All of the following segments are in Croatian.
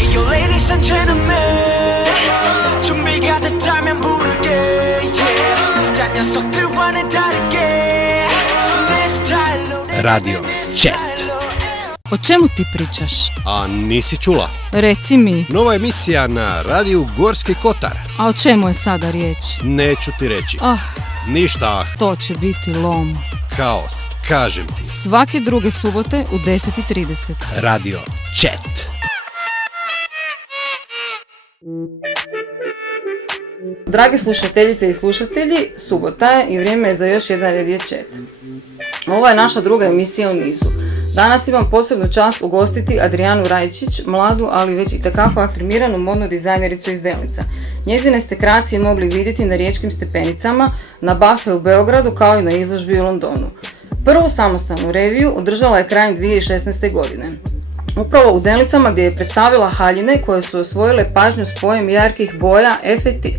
Hey yo ladies and gentlemen 준비가 됐다면 부르게 yeah. 딴 녀석들과는 다르게 내 스타일로 Radio Chat. O čemu ti pričaš? A nisi čula? Reci mi, Nova emisija na radiju Gorski Kotar. a o čemu je sada riječ? Neću ti reći. Ah, Ništa, to će biti lom. kaos, kažem ti. Svake druge subote u 10:30. Radio Chat. Drage slušateljice i slušatelji, subota je i vrijeme je za još jedan Radio Chat. Ovo je naša druga emisija u nizu. Danas imam posebnu čast ugostiti Adrijanu Rajčić, mladu, ali već itekako afirmiranu modnu dizajnericu iz Delnica. Njezine ste kreacije mogli vidjeti na Riječkim stepenicama, na Bafe u Beogradu kao i na izložbi u Londonu. Prvu samostalnu reviju održala je krajem 2016. godine. Upravo u Delnicama gdje je predstavila haljine koje su osvojile pažnju spojem jarkih boja,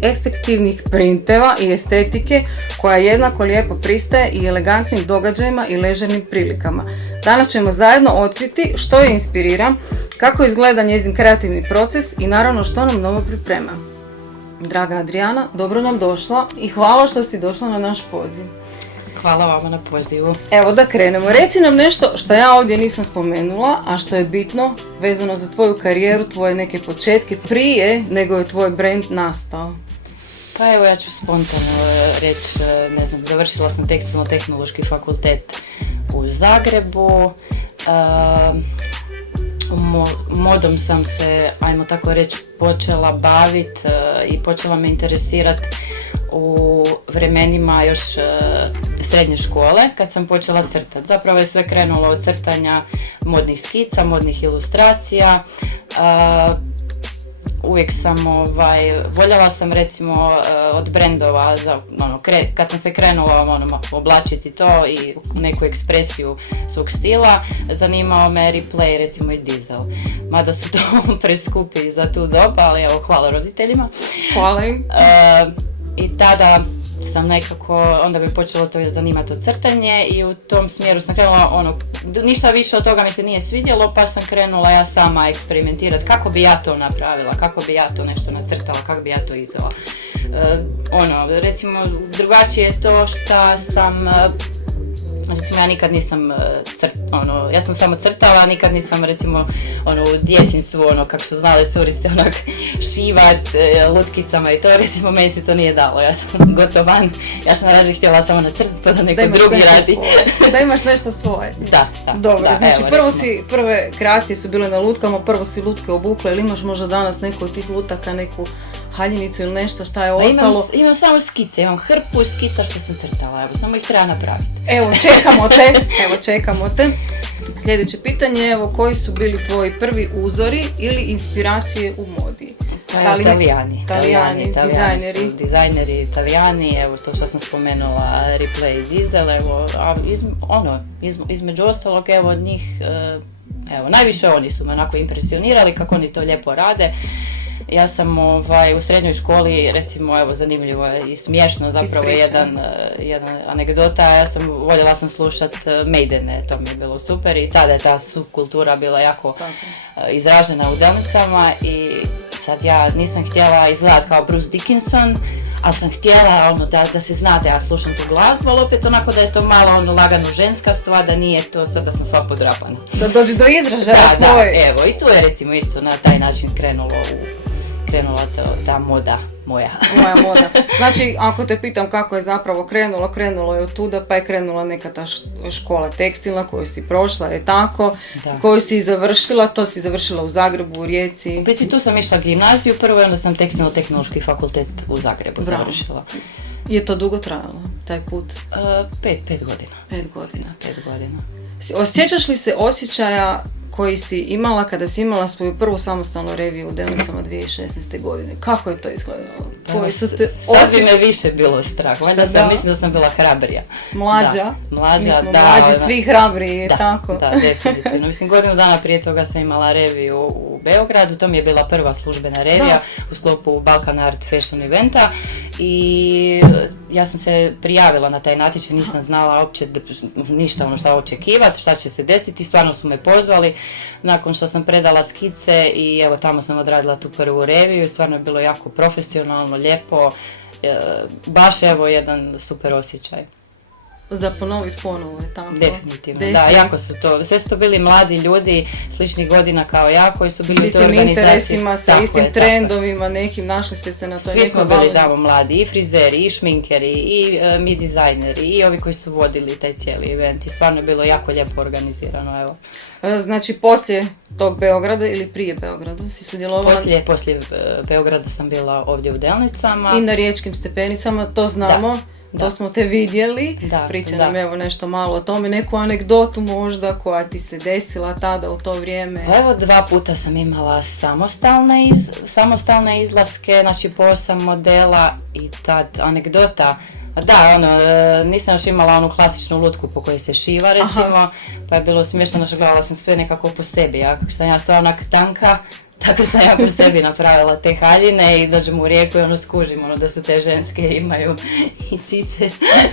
efektivnih printeva i estetike koja jednako lijepo pristaje i elegantnim događajima i ležernim prilikama. Danas ćemo zajedno otkriti što je inspirira, kako izgleda njezin kreativni proces i naravno što nam novo priprema. Draga Adrijana, dobro nam došla i hvala što si došla na naš poziv. Hvala vama na pozivu. Evo da krenemo. Reci nam nešto što ja ovdje nisam spomenula, a što je bitno vezano za tvoju karijeru, tvoje neke početke prije nego je tvoj brand nastao. Pa evo ja ću spontano reći, ne znam, završila sam tekstilno-tehnološki fakultet u Zagrebu. Modom sam se, ajmo tako reći, počela baviti i počela me interesirati u vremenima još srednje škole kad sam počela crtati. Zapravo je sve krenulo od crtanja modnih skica, modnih ilustracija. Uvijek sam, voljela sam recimo od brendova, kad sam se krenula oblačiti to i neku ekspresiju svog stila, zanimao me Replay recimo i Diesel. Mada su to preskupi za tu dobu, ali evo hvala roditeljima. Hvala im. I tada sam nekako, onda me počelo to zanimati od crtanje i u tom smjeru sam krenula, ništa više od toga mi se nije svidjelo, pa sam krenula ja sama eksperimentirati kako bi ja to napravila, kako bi ja to nešto nacrtala, kako bi ja to izvela. Recimo, drugačije je to što sam, recimo ja nikad nisam ja sam samo crtala, nikad nisam recimo u djetinjstvu, kako su znali curice, šivat lutkicama i to, recimo meni se to nije dalo, ja sam gotovan, ja sam rađe htjela samo nacrtati pa da neko drugi radi. Da imaš nešto svoje. Da. Dobro, da, znači evo, prve kreacije su bile na lutkama, prvo si lutke obukla, ili imaš možda danas neku od tih lutaka, neku haljinicu ili nešto šta je ostalo? Imam samo skice, imam hrpu skica što sam crtala, evo, samo ih treba napraviti. Evo, čekamo te. Sljedeće pitanje, evo, koji su bili tvoji prvi uzori ili inspiracije u modi? Italijani, dizajneri. Dizajneri Italijani, evo to što sam spomenula, Replay i Diesel, evo, između ostalog, evo, od njih, evo, najviše oni su me onako impresionirali kako oni to lijepo rade. Ja sam u srednjoj školi, recimo, evo, zanimljivo je i smiješno, zapravo jedan anegdota, voljela sam slušat Maidene, to mi je bilo super i tada je ta subkultura bila jako izražena u Delnicama i sad ja nisam htjela izgledati kao Bruce Dickinson, ali sam htjela da se zna da ja slušam tu glazbu, ali opet onako da je to malo lagano ženska stvar, da nije to sad da sam sva podrapana. Da dođe do izražaja tvoj. Da, evo, i tu je recimo isto na taj način krenula ta moda moja. Moja moda. Znači, ako te pitam kako je zapravo krenulo je od tuda, pa je krenula neka ta škola tekstilna koju si prošla, je tako, koju si završila, to si završila u Zagrebu, u Rijeci. U biti tu sam išla gimnaziju prvo i onda sam tekstilno-tehnološki fakultet u Zagrebu završila. Je to dugo trajalo, taj put? 5 godina. 5 godina. 5 godina. Osjećaš li se osjećaja koji si imala kada si imala svoju prvu samostalnu reviju u Delnicama 2016. godine? Kako je to izgledalo? Sad bi me više bilo strah. Mislim da sam bila hrabrija. Mlađa? Mlađa, mi smo mlađi, svi hrabriji, tako? Da, definitivno. Mislim, godinu dana prije toga sam imala reviju u Beogradu, to mi je bila prva službena revija u sklopu Balkan Art Fashion eventa i ja sam se prijavila na taj natječaj, nisam znala uopće ništa šta očekivati, šta će se desiti, stvarno su me pozvali. nakon što sam predala skice i evo tamo sam odradila tu prvu reviju, stvarno je bilo jako profesionalno, lijepo, baš evo jedan super osjećaj. Za ponoviti ponovo je tako. Definitivno, da, jako su to, sve su to bili mladi ljudi sličnih godina kao ja koji su bili u toj organizaciji. S istim interesima, sa istim trendovima, nekim našli ste se na toj nekoj Svi smo bili tamo mladi, i frizeri, i šminkeri, i mi dizajneri, i ovi koji su vodili taj cijeli event i stvarno je bilo jako lijepo organizirano, evo. Znači, poslije tog Beograda ili prije Beograda si sudjelovala? Poslije Beograda sam bila ovdje u Delnicama. I na Riječkim stepenicama, to znamo. To smo te vidjeli, priča nam evo nešto malo o tome, neku anegdotu možda koja ti se desila tada u to vrijeme. Pa evo 2 puta sam imala samostalne izlaske, znači po 8 modela i tad anegdota. Da, nisam još imala onu klasičnu lutku po kojoj se šiva recimo, pa je bilo smiješno, znači gledala sam sve nekako po sebi, ja kako sam ja sva onak tanka, tako sam ja po sebi napravila te haljine i dođem u Rijeku i skužim da su te ženske imaju i cice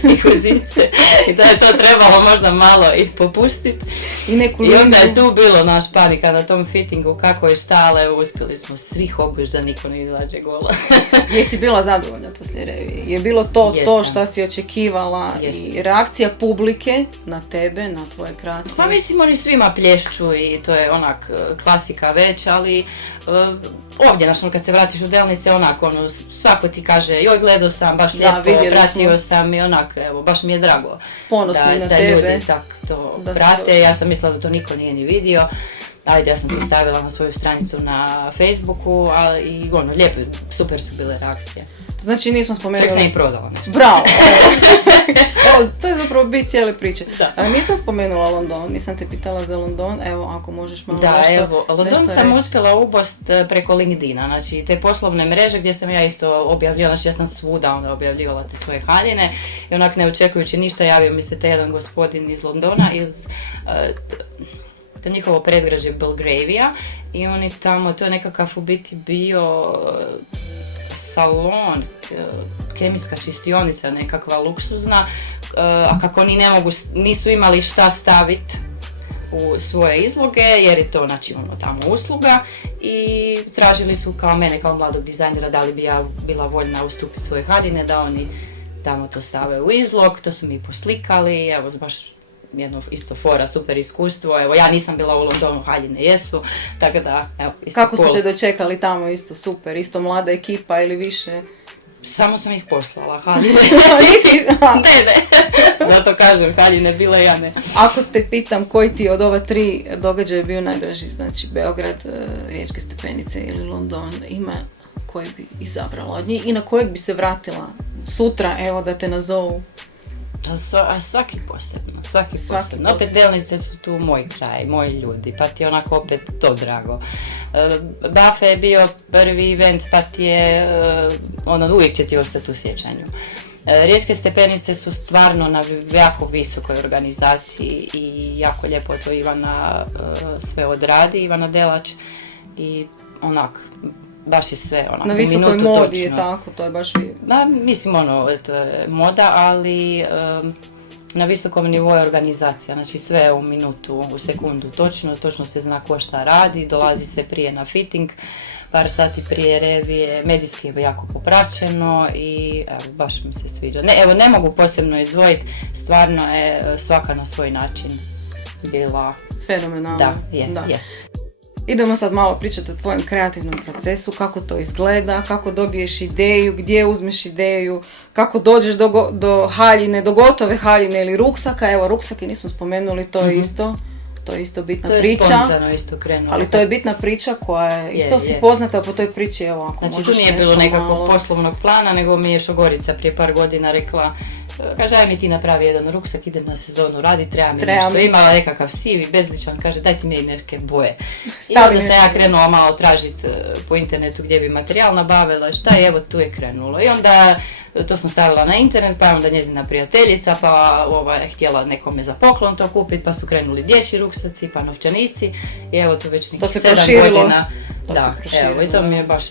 i kozice i da je to trebalo možda malo i popustiti. I onda je tu bilo naš panika na tom fittingu kako je šta, ali uspjeli smo svih obući da niko ne izađe gola. Jesi bila zadovoljna poslije revije? Je bilo to što si očekivala i reakcija publike na tebe, na tvoje kreacije? Pa mislim oni svima plješću i to je onak klasika već, ali ovdje, znači kad se vratiš u Delnice, onako, svako ti kaže, joj gledao sam, baš lijepo, pratio sam i onako, evo, baš mi je drago. Ponosni na da tebe. Ljudi tak to prate, ja sam mislila da to niko nije ni vidio. Ajde, ja sam to stavila na svoju stranicu na Facebooku, ali i lijepo, super su bile reakcije. Znači nismo spomenuli... Čak sam i prodala nešto. Bravo! Evo, to je zapravo bit cijele priče. Nisam spomenula London, nisam te pitala za London, evo ako možeš malo nešto... Da, evo, London sam uspjela ubost preko LinkedIna, znači te poslovne mreže gdje sam ja isto objavljivala, znači ja sam svuda onda objavljivala te svoje haljine i onak ne očekujući ništa javio mi se te jedan gospodin iz Londona, iz... to njihovo predgrađe Belgravia i oni tamo, to je nekakav u biti bio salon, kemijska čistionica nekakva luksuzna, a kako oni nisu imali šta staviti u svoje izloge jer je to znači tamo usluga i tražili su kao mene kao mladog dizajnera da li bi ja bila voljna ustupiti svoje haljine da oni tamo to stave u izlog, to su mi poslikali, evo baš jedno isto fora, super iskustvo, evo ja nisam bila u Londonu, haljine jesu, tako da evo isto kako su te dočekali tamo, isto super, isto mlada ekipa ili više? Samo sam ih poslala, haljine. Ne. Zato kažem, haljine bila ja ne. Ako te pitam koji ti od ova 3 događaja je bio najdraži, znači Beograd, Riječke stepenice ili London, ima koji bi izabrala od njih i na kojeg bi se vratila sutra, evo da te nazovu? A svaki posebno. Opet Delnice su tu moj kraj, moji ljudi, pa ti je onako opet to drago. Bafe je bio prvi event, pa ti je, uvijek će ti ostati u sjećanju. Riječke stepenice su stvarno na jako visokoj organizaciji i jako lijepo to Ivana sve odradi, Ivana Delač i baš je sve na visokoj modi je tako, to je baš... Mislim to je moda, ali na visokom nivou je organizacija, znači sve u minutu, u sekundu, točno se zna ko šta radi, dolazi se prije na fitting, par sati prije revije, medijski je jako popraćeno i baš mi se sviđa. Ne mogu posebno izdvojiti, stvarno je svaka na svoj način bila... Fenomenalno. Da, je. Idemo sad malo pričati o tvojem kreativnom procesu, kako to izgleda, kako dobiješ ideju, gdje uzmeš ideju, kako dođeš do haljine, do gotove haljine ili ruksaka. Evo, ruksake nismo spomenuli, to je isto bitna priča. To je spontano isto krenulo. Ali to je bitna priča koja je isto si poznata po toj priči, evo ako možeš nešto malo... Znači tu nije bilo nekakvog poslovnog plana, nego mi je šogorica prije par godina rekla, kaže, aj mi ti napravi jedan ruksak, idem na sezonu radi, treba mi nešto. Imala nekakav sivi, bezličan, kaže, daj ti mi neke boje. I onda se ja krenula malo tražiti po internetu gdje bi materijal nabavila, šta i evo tu je krenulo. I onda to sam stavila na internet, pa onda njezina prijateljica, pa htjela nekome za poklon to kupiti, pa su krenuli dječji ruksaci, pa novčanici i evo tu već nekih 7 godina. Evo, i to mi je baš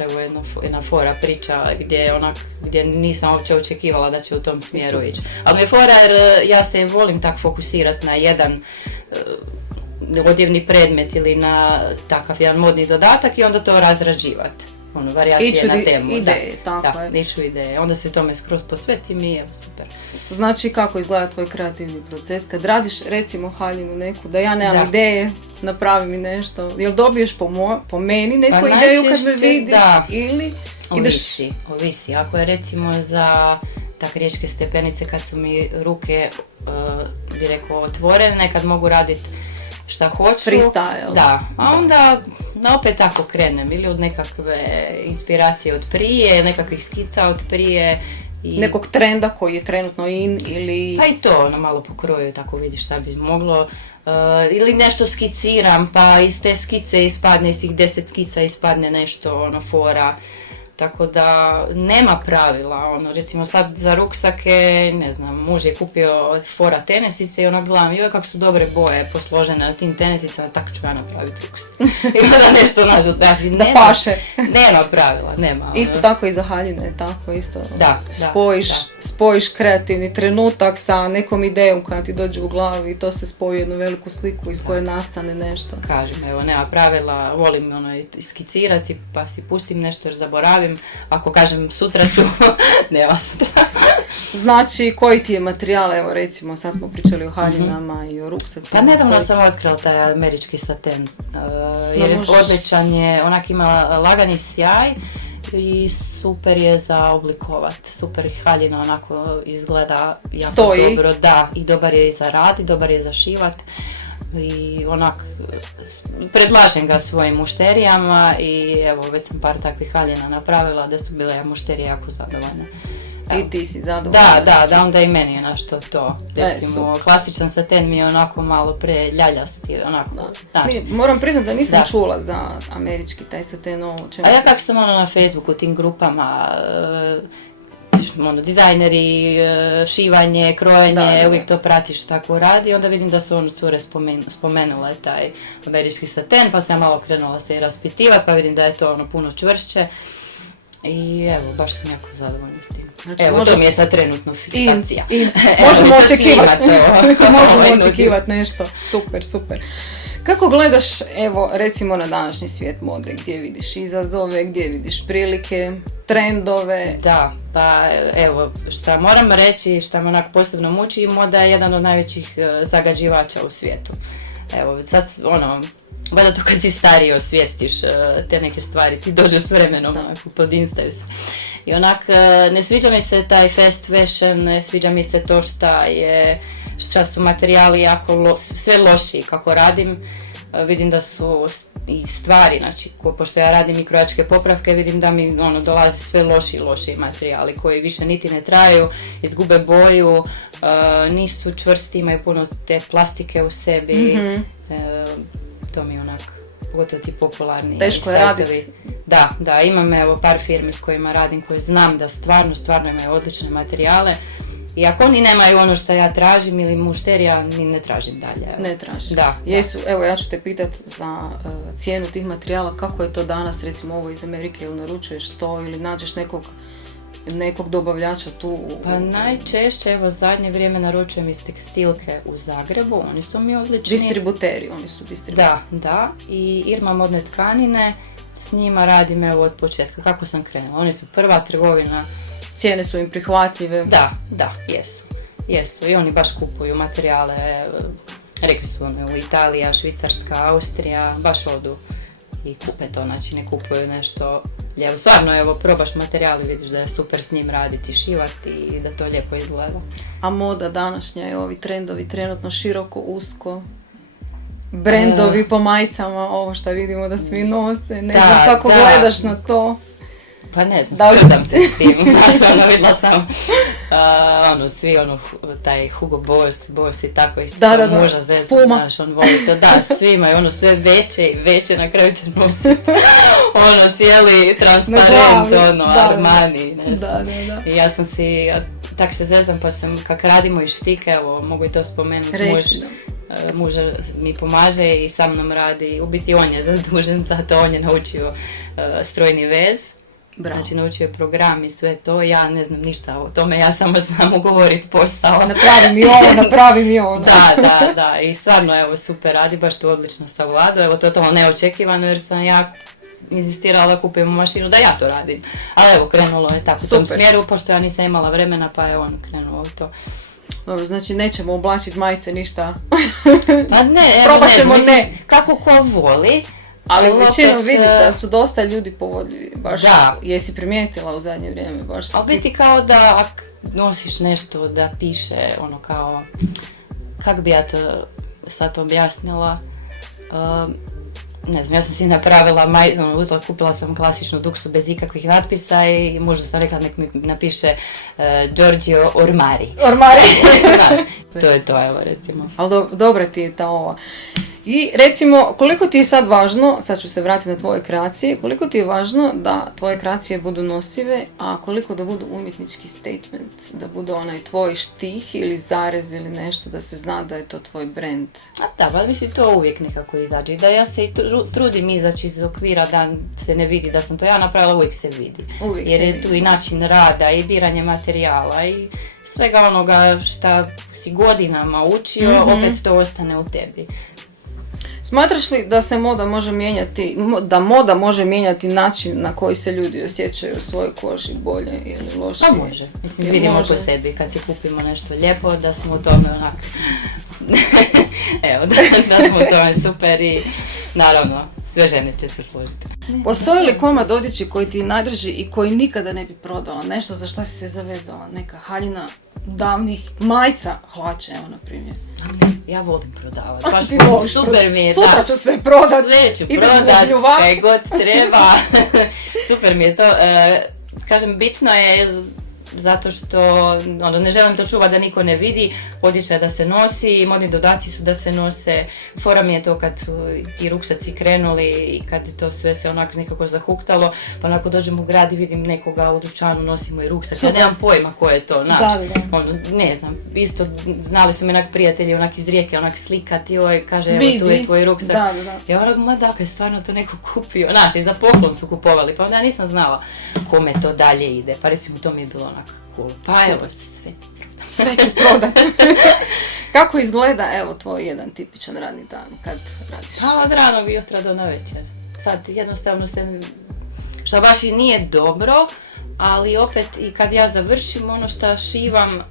jedna fora priča gdje nisam uopće očekivala da će u tom smjeru ići. Ali mi je fora jer ja se volim tako fokusirati na jedan odjevni predmet ili na takav jedan modni dodatak i onda to razrađivati. Ono, varijacije Iću na temu. ideje, tako da, je. iću ideje. Onda se tome skroz posvetim i evo, super. Znači, kako izgleda tvoj kreativni proces? Kad radiš, recimo, haljinu neku, da ja nemam ideje, napravi mi nešto. Jel dobiješ po meni neku Pa ideju kad me najčešće vidiš? da. Ili ideš... Ovisi. Ako je recimo za tak riječke stepenice, kad su mi ruke, bi rekao, otvorene, nekad mogu raditi šta hoću. Freestyle. Da, a onda opet tako krenem, ili od nekakve inspiracije od prije, nekakvih skica od prije. Nekog trenda koji je trenutno in ili... Pa i to, ono, malo po kroju, tako vidiš šta bi moglo. Ili nešto skiciram, pa iz te skice ispadne, iz tih 10 skica ispadne nešto, ono, fora. Tako da nema pravila, ono, recimo sad za ruksake, ne znam, muž je kupio fora tenesice i ono gledam, joj kako su dobre boje posložene na tim tenesicama, tako ću ja napraviti ruksak. I onda nešto nađu, da paše. Nema pravila, nema. Ono. Isto tako i za haljine, tako isto. Da, spojiš kreativni trenutak sa nekom idejom koja ti dođe u glavi i to se spoji u jednu veliku sliku iz koje nastane nešto. Kažem, evo, nema pravila, volim ono skicirati pa si pustim nešto jer zaboravim. Ako kažem sutra ću, nema sutra. Znači, koji ti je materijal, evo recimo, sad smo pričali o haljinama i o ruksacima. Pa nedavno sam otkrila taj američki saten, jer odličan je, onak ima lagani sjaj i super je za oblikovat, super haljina onako izgleda jako dobro, da, i dobar je i za rad, i dobar je za šivat. I onak, predlažem ga svojim mušterijama i evo, već sam par takvih haljina napravila da su bile mušterije jako zadovoljne. I ti si zadovoljna? Da, onda i meni je nešto to. Recimo, klasičan saten mi je onako malo preljaljasti, onako, znaš. Moram priznati da nisam čula za američki taj saten, o čemu a ja kako sam na Facebooku, tim grupama, dizajneri, šivanje, krojenje, uvijek to pratiš tako radi, onda vidim da su cure spomenule taj američki saten, pa sam malo krenula se i raspitivati, pa vidim da je to puno čvršće i evo, baš sam jako zadovoljna s tim. Znači, evo, to mi je sad trenutno fiksacija. Možemo očekivati nešto, super. Kako gledaš, evo, recimo na današnji svijet mode, gdje vidiš izazove, gdje vidiš prilike, trendove? Da, pa evo, šta moram reći, šta me onak posebno muči, moda je jedan od najvećih zagađivača u svijetu. Evo, sad, valjda to kad si stariji osvijestiš te neke stvari, ti dođu s vremenom, podinstaju se. I onak, ne sviđa mi se taj fast fashion, ne sviđa mi se to šta su materijali jako sve lošiji kako radim. Vidim da su i stvari, znači, pošto ja radim i krojačke popravke, vidim da mi dolazi sve lošiji materijali koji više niti ne traju, izgube boju, nisu čvrsti, imaju puno te plastike u sebi. To mi je onak, pogotovo ti popularni. Teško je raditi. Da, imam evo par firme s kojima radim, koje znam da stvarno imaju odlične materijale. I ako oni nemaju ono što ja tražim ili mušterija, ni ne tražim dalje. Ne tražim. Da. Jesu, evo ja ću te pitati za cijenu tih materijala, kako je to danas, recimo ovo iz Amerike, ili naručuješ to ili nađeš nekog dobavljača tu? Pa najčešće, evo zadnje vrijeme naručujem iz tekstilke u Zagrebu, oni su mi odlični. Distributeri. Da, i Irma modne tkanine, s njima radim evo od početka, kako sam krenula. Oni su prva trgovina. Cijene su im prihvatljive. Da, jesu. I oni baš kupuju materijale, rekli su u Italija, Švicarska, Austrija, baš odu i kupe to, znači ne kupuju nešto lijepo. Stvarno, evo, probaš materijal i vidiš da je super s njim raditi, šivati i da to lijepo izgleda. A moda današnja je ovi trendovi trenutno široko, usko, brendovi po majicama, ovo što vidimo da svi nose, ne znam kako gledaš na to. Pa ne znam, spredam se s tim, vidjela sam svi taj Hugo Boss i tako isto, možda zezna, znaš, on voli to, svi imaju sve veće i veće, na kraju će nositi, cijeli transparent, Armani, ne znam. Da. I ja sam si, tak se zezam, pa sam, kak radimo iz štike, evo, mogu i to spomenuti, muž mi pomaže i sa mnom radi, u biti on je zadužen za to, on je naučio strojni vez. Bravo. Znači naučio je program i sve to, ja ne znam ništa o tome, ja samo znam ugovoriti posao. Napravi mi ovo, napravi mi ono. Da, i stvarno evo super radi, baš to odlično savladao, evo totalno neočekivano jer sam ja inzistirala da kupimo mašinu da ja to radim. Ali evo krenulo je tako u tom smjeru, pošto ja nisam imala vremena pa je on krenuo u to. Dobro, znači nećemo oblačiti majice, ništa. Pa ne, evo Probat ćemo ne. Kako ko voli. Ali većinom opet, vidim da su dosta ljudi povodljivi, baš da. Jesi primijetila u zadnje vrijeme, baš A biti kao da ak nosiš nešto da piše, ono kao, kako bi ja to sad objasnila, ne znam, ja sam si napravila, kupila sam klasičnu duksu bez ikakvih natpisa i možda sam rekla nek mi napiše Giorgio Ormari. Ormari. Znaš, to je to, evo recimo. Ali dobra ti je ta ova. I recimo, koliko ti je sad važno, sad ću se vratiti na tvoje kreacije, koliko ti je važno da tvoje kreacije budu nosive, a koliko da budu umjetnički statement, da bude onaj tvoj štih ili zarez ili nešto, da se zna da je to tvoj brand. A da, pa mislim to uvijek nekako izađe. Da ja se i trudim izaći iz okvira da se ne vidi da sam to ja napravila, uvijek se vidi. Uvijek jer se je vidi. Tu i način rada i biranje materijala i svega onoga šta si godinama učio, opet to ostane u tebi. Smatraš li da se moda može mijenjati, da moda može mijenjati način na koji se ljudi osjećaju u svojoj koži, bolje ili lošije? Pa može. Mislim, vidimo po sebi kad si kupimo nešto lijepo, da smo u tome onak... Evo, da smo u tome super i naravno, sve žene će se složiti. Postoji li komad odjeći koji ti najdrži i koji nikada ne bi prodala? Nešto za šta si se zavezala? Neka haljina davnih majica, hlače, evo na primjer. Ja volim prodavati. Baš Ti voliš super mi je. Sutra ću sve prodat. Sve ću idem na prodat, Bljuva. kaj god treba. Super mi je to. Kažem, bitno je zato što ne želim to čuvati da niko ne vidi, odjeća je da se nosi, modni dodaci su da se nose. Fora mi je to kad su ti ruksaci krenuli i kad je to sve se onako nekako zahuktalo, pa onako dođem u grad i vidim nekoga u dućanu nosi moj ruksak. Ja nemam pojma ko je to, znaš. Da. Ne znam, isto znali su mi onak prijatelji onak iz Rijeke, onak slikati, joj, kaže evo Vidi. tu je tvoj ruksak. Da. Ja onak, ma da, kaj stvarno to neko kupio, znaš, i za poklon su kupovali, pa onda ja nisam znala kome to dalje ide, pa recimo to mi je bilo onak cool. Pa evo, Sve ću prodat. Kako izgleda, evo, tvoj jedan tipičan radni dan kad radiš? Pa od ranog jutra do navečer. Sad jednostavno se, što baš i nije dobro, ali opet i kad ja završim ono što šivam,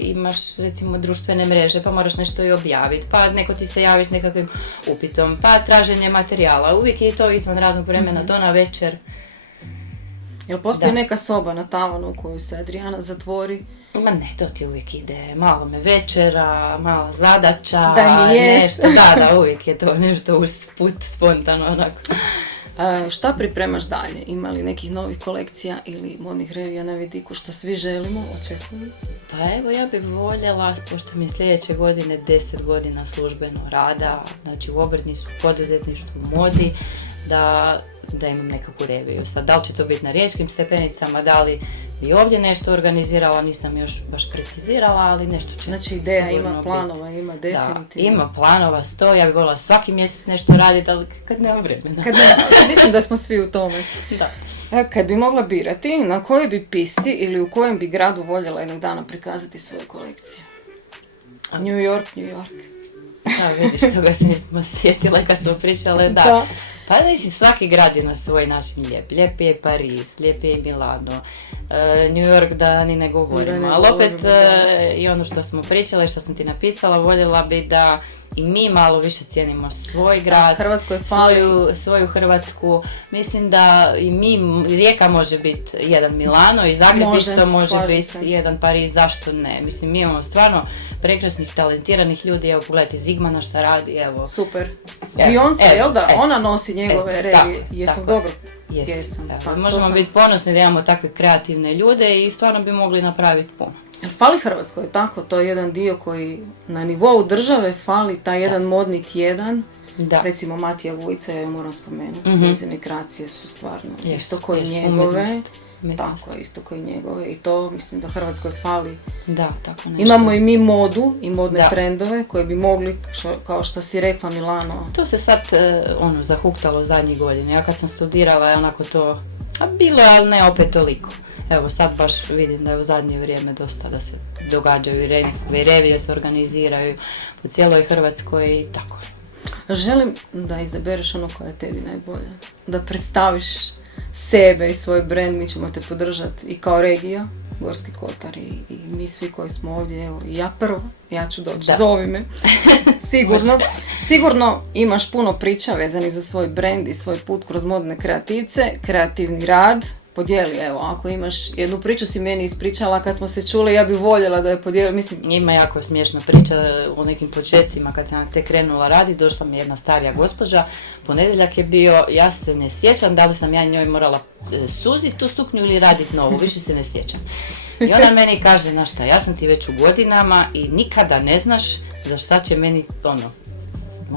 imaš recimo društvene mreže, pa moraš nešto i objaviti, pa neko ti se javi s nekakvim upitom, pa traženje materijala, uvijek je to izvan radnog vremena do navečer. Jel postoji neka soba na tavanu u koju se Adriana zatvori? Ma ne, to ti uvijek ide, malo me večera, malo zadaća, Daj mi jest. nešto, da, uvijek je to nešto usput, spontano, onako. Šta pripremaš dalje? Ima li nekih novih kolekcija ili modnih revija na vidiku što svi želimo, očekujemo? Pa evo, ja bih voljela, pošto mi je sljedeće godine 10 godina službeno rada, znači u obrtništvu, poduzetništvu, modi, da imam nekakvu reviju. Sad, da li će to biti na Riječkim stepenicama, da li bi ovdje nešto organizirala, nisam još baš precizirala, ali nešto će. Znači ideja sigurno ima, planova ima, definitivno. Da, ima planova 100, ja bih voljela svaki mjesec nešto raditi, ali kad nemam vremena. Mislim da smo svi u tome. Da. Kad bi mogla birati, na kojoj bi pisti ili u kojem bi gradu voljela jednog dana prikazati svoju kolekciju? New York. Da, vidiš, toga se nismo sjetile kad smo pričale, da. Pa nisi, svaki grad je na svoj način lijep. Lijep je Pariz, lijep je Milano, New York da ni ne govorimo. Ali opet i ono što smo pričale, što sam ti napisala, voljela bi da i mi malo više cijenimo svoj grad, Hrvatskoj fali. svoju Hrvatsku. Mislim da i mi, Rijeka može biti jedan Milano i Zagreb isto može biti jedan Pariz, zašto ne? Mislim, mi imamo stvarno prekrasnih, talentiranih ljudi, evo pogledajte Zigmana šta radi, evo. Super. Beyoncé, jel da? Ona nosi njegove revije. Jesam dobro? Jesam. Možemo biti ponosni da imamo takve kreativne ljude i stvarno bi mogli napraviti puno. Jel fali Hrvatskoj tako? To je jedan dio koji na nivou države fali, taj jedan modni tjedan. Da. Recimo Matija Vujca, ja moram spomenuti, njezine kreacije su stvarno isto koji njegove. Tako je, isto koji njegove i to mislim da Hrvatskoj fali. Da, tako nešto. Imamo i mi modu i modne trendove koje bi mogli, kao što si rekla Milano. To se sad zahuktalo zadnjih godina. Ja kad sam studirala, onako to A bilo je, ali ne opet toliko. Evo sad baš vidim da je u zadnje vrijeme dosta da se događaju i nekakve revije se organiziraju u cijeloj Hrvatskoj i tako. Želim da izabereš ono koje je tebi najbolje. Da predstaviš sebe i svoj brand, mi ćemo te podržati i kao regija, Gorski kotar i mi svi koji smo ovdje, evo i ja prvo, ja ću doći, zovi me. Sigurno imaš puno priča vezanih za svoj brand i svoj put kroz modne kreativce, kreativni rad. Podijeli, evo, ako imaš jednu priču si meni ispričala kad smo se čuli, ja bih voljela da je podijeli, mislim... Ima jako smiješna priča u nekim početcima kad sam tek krenula raditi, došla mi jedna starija gospođa, ponedjeljak je bio, ja se ne sjećam da li sam ja njoj morala suziti tu suknju ili raditi novu, više se ne sjećam. I ona meni kaže, znaš šta, ja sam ti već u godinama i nikada ne znaš za šta će meni,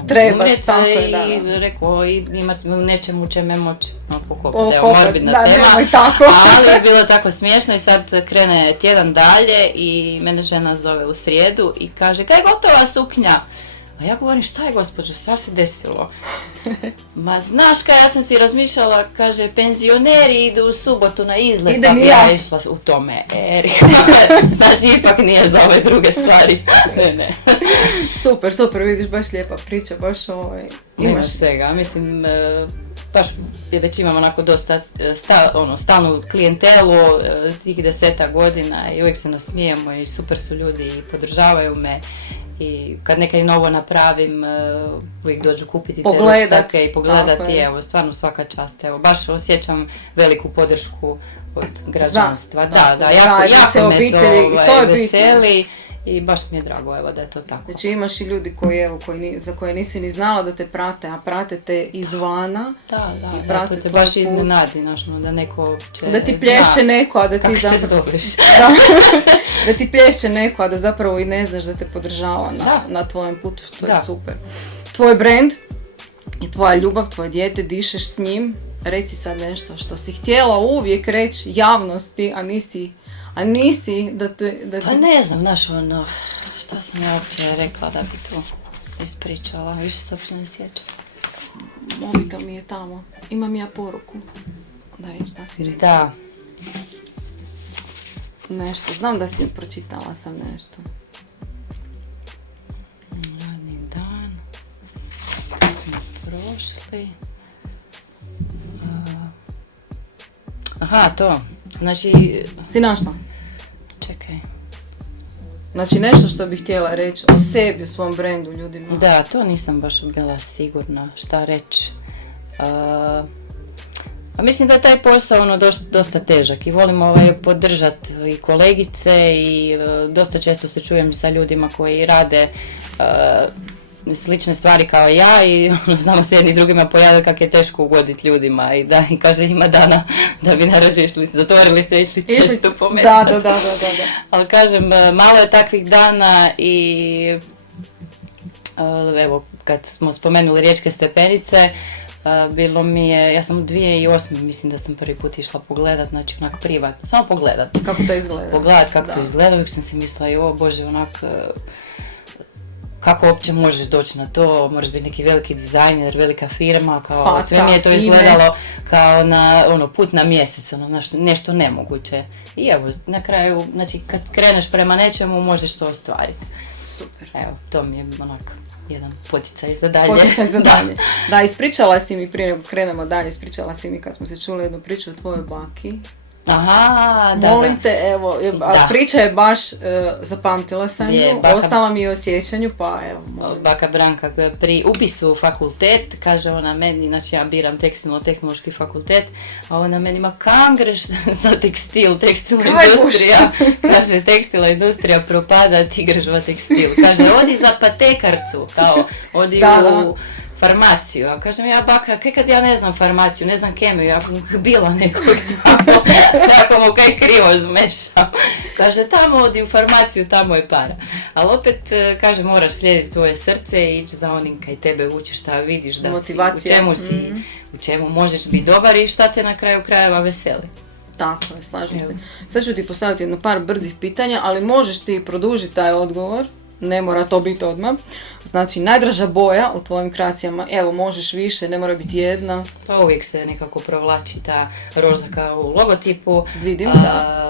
treba, tako je, da. I rekao, imati u nečemu će me moći pokopiti. Evo, morbidna da, tema, nemoj tako. ali je bilo tako smiješno i sad krene tjedan dalje i mene žena zove u srijedu i kaže, kaj je gotova suknja? A ja govorim, šta je gospođo, šta se desilo? Ma znaš kaj, ja sam si razmišljala, kaže, penzioneri idu u subotu na izlet, idem pa bi ja išla u tome. Znači, ipak nije za ove druge stvari. Ne. Super, vidiš, baš lijepa priča, baš Imaš svega, mislim, baš već imam onako dosta stalnu klijentelu, tih 10 godina i uvijek se nasmijemo i super su ljudi i podržavaju me. I kad nekaj novo napravim, uvijek dođu kupiti te ruksake i pogledati, evo, stvarno svaka čast, evo, baš osjećam veliku podršku od građanstva. Da, jako me to veseli i baš mi je drago, evo, da je to tako. Znači imaš i ljudi za koje nisi ni znala da te prate, a prate te izvana. Da, to te baš iznenadi, da neko će da ti plješće neko, a da ti zapravo... Kako se zoveš? Da ti plješće neko, a da zapravo i ne znaš da te podržava na tvojem putu, što je super. Tvoj brand i tvoja ljubav, tvoje dijete, dišeš s njim. Reci sad nešto što si htjela uvijek reći javnosti, a nisi da ti... Pa ne znam, šta sam ja uopće rekla da bi tu ispričala, više se uopće ne sjećam. Mobitel mi je tamo, imam ja poruku. Da vidim šta si rekla. Da. Nešto, znam da si pročitala sam nešto. Radni dan, to smo prošli. Aha, to, znači... Si našla? Čekaj. Znači nešto što bih htjela reći o sebi, o svom brendu, ljudima. Da, to nisam baš bila sigurna šta reći. A mislim da je taj posao dosta težak i volim podržati i kolegice i dosta često se čujem sa ljudima koji rade slične stvari kao ja i znamo se jedni drugima pojavili kako je teško ugoditi ljudima i kaže ima dana da bi narođe zatvorili se, išli cestu pometati. Da. Ali kažem, malo je takvih dana i evo, kad smo spomenuli Riječke stepenice, bilo mi je, ja sam u 2008. mislim da sam prvi put išla pogledat, znači onak privatno, samo pogledat. Kako to izgleda? Pogledat kako to izgleda, uvijek sam si mislila, o Bože, onak, kako uopće možeš doći na to, moraš biti neki veliki dizajner, velika firma, kao faca, sve mi je to izgledalo kao na put na mjesec, nešto nemoguće. I evo, na kraju, znači kad kreneš prema nečemu, možeš to ostvariti. Super. Evo, to mi je onak jedan poticaj za dalje. Da, ispričala si mi, prije nego krenemo dalje, ispričala si mi kad smo se čuli jednu priču o tvojoj baki. Aha, da. Molim te, evo, priča je baš, zapamtila sam ju, ostala mi je u sjećanju, pa evo. Baka Branka, pri upisu u fakultet, kaže ona meni, znači ja biram tekstilno-tehnološki fakultet, a ona meni ima kam greš za tekstilna industrija, kaže tekstila industrija propada, ti greš va tekstil, kaže odi za patekarcu, kao odi u farmaciju, a kažem ja baka, kaj kad ja ne znam farmaciju, ne znam kemiju, ako mu bila nekog tamo, ako mu kaj krivo zmešao. Kaže tamo odi u farmaciju, tamo je para. Ali opet, kaže, moraš slijediti svoje srce i ići za onim kaj tebe uči, šta vidiš, da motivacija. U čemu možeš biti dobar i šta te na kraju krajeva veseli. Tako je, slažem se. Sad ću ti postaviti jedno par brzih pitanja, ali možeš ti produžiti taj odgovor ne mora to biti odmah. Znači, najdraža boja u tvojim kreacijama, evo, možeš više, ne mora biti jedna. Pa uvijek se nekako provlači ta roza kao u logotipu. Vidim, da.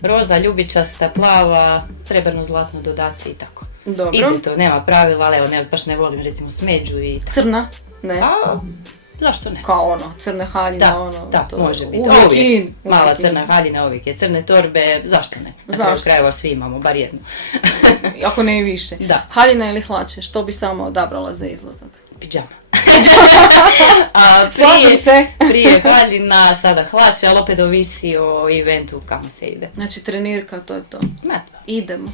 Roza, ljubičasta, plava, srebrno, zlatno, dodaci i tako. Dobro. Ide to, nema pravila, ali evo, baš ne volim recimo smeđu i... Crna? Ne. Zašto ne? Kao ono, crne haljine, Da, ono. da, to može biti. Uvijek Uvijek. in. Mala Uvijek in. crna haljina, uvijek je crne torbe, zašto ne? Na kraju Zašto? krajeva svi imamo, bar jednu. Ako ne i više. Da. Haljina ili hlače, što bi samo odabrala za izlazak? Pidžama. Slažem se. Prije haljina, sada hlače, ali opet ovisi o eventu kamo se ide. Znači, trenirka, to je to. Ma, Idemo.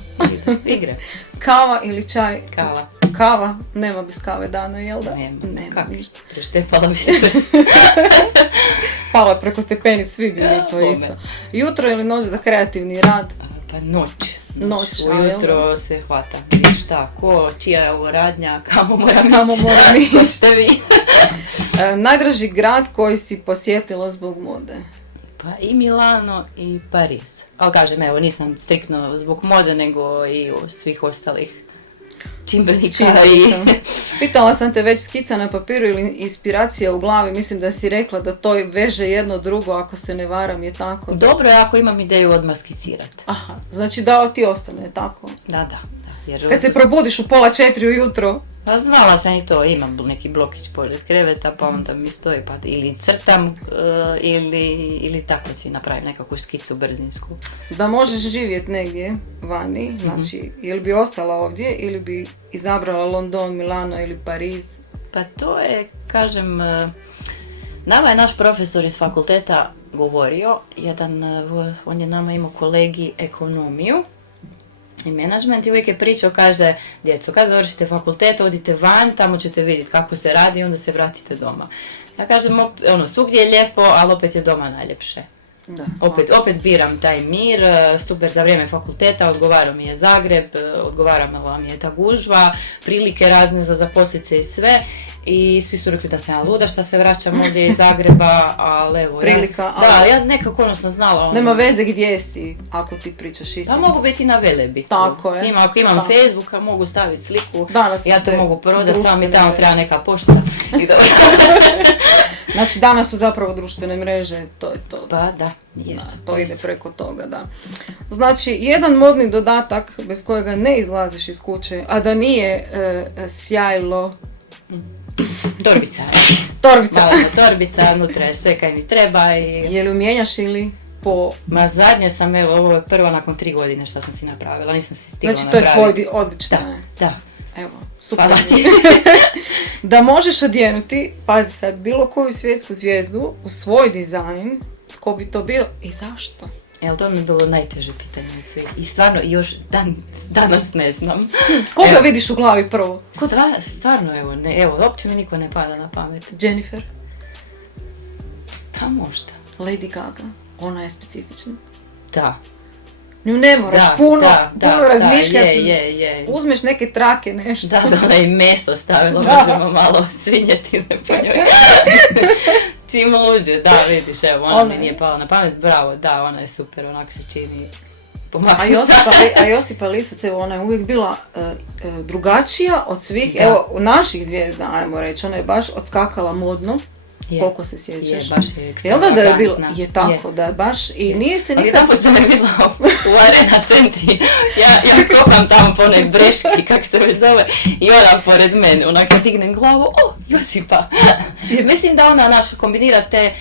igre. Kava ili čaj? Kava. Kava? Nema bez kave dana, jel da? Nema. Nema ništa. Preštepala bi se prst. Pala je preko stepenic, svi bi mi to bome. isto. Jutro ili noć za kreativni rad? Pa noć. Noć, a, jel Ujutro se hvata. Vidiš šta, čija je ovo radnja, kamo moram Kamo ići. moram ići. Ko ste vi? Najdraži grad koji si posjetila zbog mode? Pa i Milano i Pariz. Ali kažem, evo, nisam striktno zbog mode, nego i svih ostalih čimbenika. Pitala sam te već skica na papiru ili inspiracija u glavi, mislim da si rekla da to veže jedno drugo, ako se ne varam, je tako? Dobro je ako imam ideju odmah skicirati. Aha, znači da ti ostane, tako? Da. Jer Kad se probudiš u 3:30 ujutro, pa znala sam i to, imam neki blokić pored kreveta, pa onda mi stoji, pa ili crtam, ili tako si napravim nekakvu skicu brzinsku. da možeš živjeti negdje vani, znači ili bi ostala ovdje ili bi izabrala London, Milano ili Pariz? Pa to je, kažem, nama je naš profesor iz fakulteta govorio, on je nama imao kolegi ekonomiju i menadžment i uvijek je pričao, kaže, djeco, kad završite fakultet, odite van, tamo ćete vidjeti kako se radi i onda se vratite doma. Ja kažem, svugdje je lijepo, ali opet je doma najljepše. Da, Opet biram taj mir, super za vrijeme fakulteta, odgovara mi je Zagreb, odgovara mi je ta gužva, prilike razne za zaposliti se i sve. I svi su rekli da sam ja luda šta se vraćam ovdje iz Zagreba, ali evo, Prilika, ja nekako sam znala. Nema veze gdje si, ako ti pričaš isto. Da, mogu biti na Velebitu. Tako je. Ako imam Da. Facebooka, mogu staviti sliku, Danas ja su to te mogu prodati, samo mi tamo društvene- treba neka pošta. Znači danas su zapravo društvene mreže, to je to. Pa da, jesu. To ide preko toga, da. Znači, jedan modni dodatak bez kojega ne izlaziš iz kuće, a da nije sjajlo. Torbica. Torbica. Malena torbica, unutra je sve kaj mi treba i... Je li mijenjaš ili po... Ma zadnje sam, evo, ovo je prva nakon 3 godine što sam si napravila, nisam si stigla Znači, to je napraviti. tvoj odlično. Da. Evo, super. Hvala ti. Da možeš odjenuti, pazi sad, bilo koju svjetsku zvijezdu u svoj dizajn, tko bi to bio i zašto? Jel, to mi je bilo najteže pitanje od svih. I stvarno, još danas ne znam. Koga Evo. vidiš u glavi prvo? Stvarno, evo, uopće mi niko ne pada na pamet. Jennifer, Pa možda. Lady Gaga, ona je specifična. Da. Nju ne moraš puno razmišljati. Je. Uzmeš neke trake, nešto. Da, ona je meso stavila, Da. možemo malo svinjetine po njoj. Čim luđe, da, vidiš, evo, ona mi nije pala na pamet, bravo, da, ona je super, onako se čini pomaknuta. A Josipa Lisac, evo, ona je uvijek bila drugačija od svih, evo, naših zvijezda, ajmo reći, ona je baš odskakala modno. Koliko se sjećaš? Je, baš je Jel da je bila? ekstravagantna. Je tako, da je baš i nije se Ali nikad... jedan put sam je vidjela u Arena centri, ja kopam tamo po onoj breški, kak se me zove, i ona pored mene, onak ja dignem glavu, o, Josipa. Mislim da ona kombinira te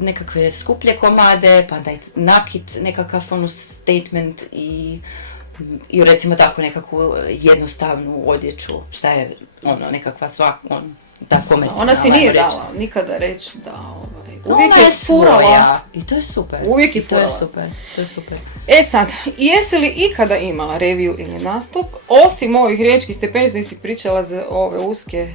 nekakve skuplje komade, pa daj nakit, nekakav statement i recimo tako nekakvu jednostavnu odjeću, šta je nekakva ta komercijalna. Ona si nije reći. dala nikada reći da Uvijek je furala. I to je super. Uvijek je furala. To je super. E sad, jesi li ikada imala reviju ili nastup, osim ovih riječkih stepenica, si pričala za ove uske,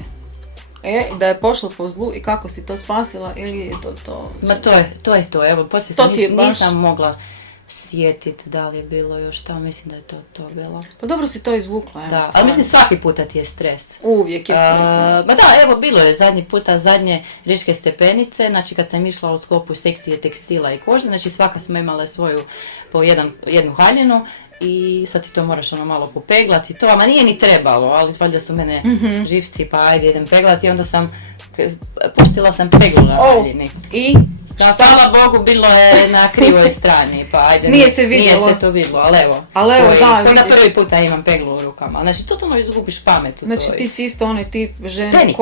da je pošlo po zlu i kako si to spasila ili je to? Ma to je to, evo, poslije nisam mogla sjetiti da li je bilo još tamo, mislim da je to bilo. Pa dobro si to izvukla, da, ali mislim svaki puta ti je stres. Uvijek je stres. Ma da, evo bilo je zadnje riječke stepenice, znači kad sam išla u sklopu sekcije tekstila i kože, znači svaka smo imala svoju po jednu haljinu i sad ti to moraš ono malo popeglati, to ama nije ni trebalo, ali valjda su mene živci, pa ajde idem peglati, i onda sam, pustila sam peglu na daljini. I? Da, hvala Bogu, bilo je na krivoj strani, pa ajde, Nije se vidjelo. Nije se to vidjelo, ali evo. Ali evo, da, onda vidiš. prvi puta imam peglu u rukama, znači totalno izgubiš pamet u Znači toj. ti si isto onaj tip žene Penik.